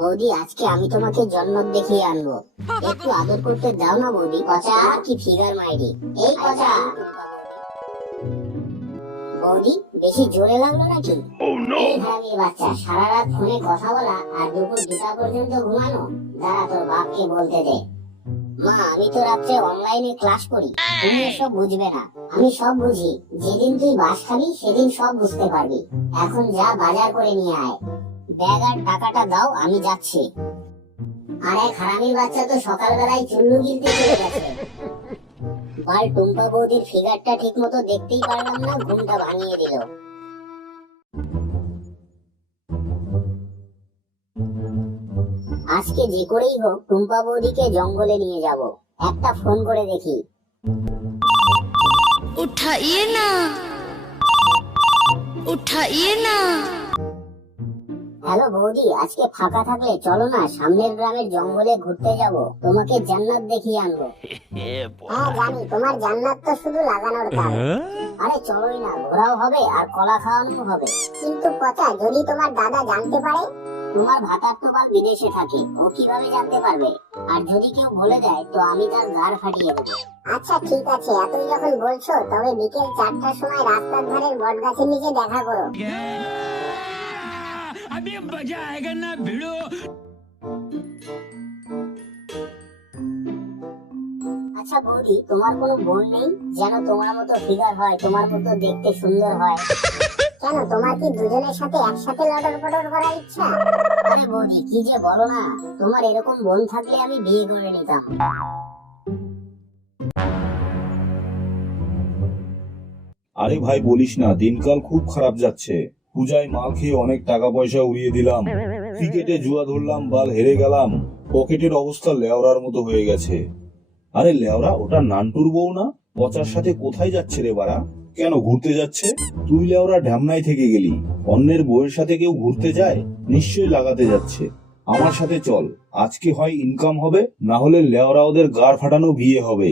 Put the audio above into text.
বৌদি, আজকে আমি তোমাকে জন্নত দেখিয়ে আনবো, একটু আদর করতে দাও না বৌদি। পচা কি ফিগার মাইরি, এই পচা। বৌদি, বেশি জোরে লাগলো নাকি? এই হারামির বাচ্চা, সারা রাত ফোনে কথা বলা আর দুপুর 2টা পর্যন্ত ঘুমানো। দাঁড়া, তোর বাপকে বলতে দে। মা, আমি তো রাত্রে অনলাইনে ক্লাস করি, তুমি এসব বুঝবে না। আমি সব বুঝি, যেদিন তুই বাস খাবি সেদিন সব বুঝতে পারবি। এখন যা, বাজার করে নিয়ে আয়। ব্যাগ আর টাকাটা দাও, আমি যাচ্ছি। আরে হারামির বাচ্চা তো সকালবেলায় চুল্লু গিলতে চলে গেছে। বাল, টুম্পা বৌদির ফিগারটা ঠিক মতো দেখতেই পারলাম না, ঘুমটা ভাঙিয়ে দিল। আজকে যে করেই হোক টুম্পা বৌদিকে জঙ্গলে নিয়ে যাব। একটা ফোন করে দেখি। उठाइए ना, उठाइए ना। হ্যালো বৌদি, আজকে ফাঁকা থাকলে চলো না, সামনের গ্রামের জঙ্গলে ঘুরতে যাব, তোমাকে জান্নাত দেখিয়ে আনবো। হ্যাঁ জানি, তোমার জান্নাত তো শুধু লাগানোর কাজ। আরে চলোই না, ঘোরাও হবে আর কলা খাওয়ানো হবে। কিন্তু পচা, যদি তোমার দাদা জানতে পারে? তোমার ভাতার তো বা বিদেশে থাকে, ও কিভাবে জানতে পারবে? আর যদি কেউ বলে দেয় তো আমি তার গাড় ফাটিয়ে দেবো। আচ্ছা ঠিক আছে, এতই যখন বলছো তবে বিকেল 4টার সময় রাস্তার ধারের বটগাছের নিচে দেখা করো। अभी मजा आएगा ना भिड़ो। আচ্ছা বৌদি, তোমার কোনো বোন নেই যেন তোমার মতো ফিগার হয়, তোমার মতো দেখতে সুন্দর হয়? কেন, তোমার কি দুজনের সাথে একসাথে লটর পটর করার ইচ্ছা? আরে বৌদি, কি যে বলো না, তোমার এরকম বোন থাকলে আমি বিয়ে করে নিতাম। আরে ভাই বলিস না, দিনকাল খুব খারাপ যাচ্ছে। পূজায় মাল খেয়ে অনেক টাকা পয়সা উড়িয়ে দিলাম, ক্রিকেটে জুয়া ধরলাম, বাল হেরে গেলাম, পকেটের অবস্থা লেওরার মতো হয়ে গেছে। আরে লেওরা, ওটা নান্টুর বউ না? পচার সাথে কোথায় যাচ্ছে রে বাড়া? কেন ঘুরতে যাচ্ছে? তুই লেওরা ঢ্যামনায় থেকে গেলি, অন্যের বউয়ের সাথে কেউ ঘুরতে যায়? নিশ্চয়ই লাগাতে যাচ্ছে। আমার সাথে চল, আজকে হয় ইনকাম হবে, না হলে লেওরা ওদের গাড় ফাটানো বিয়ে হবে।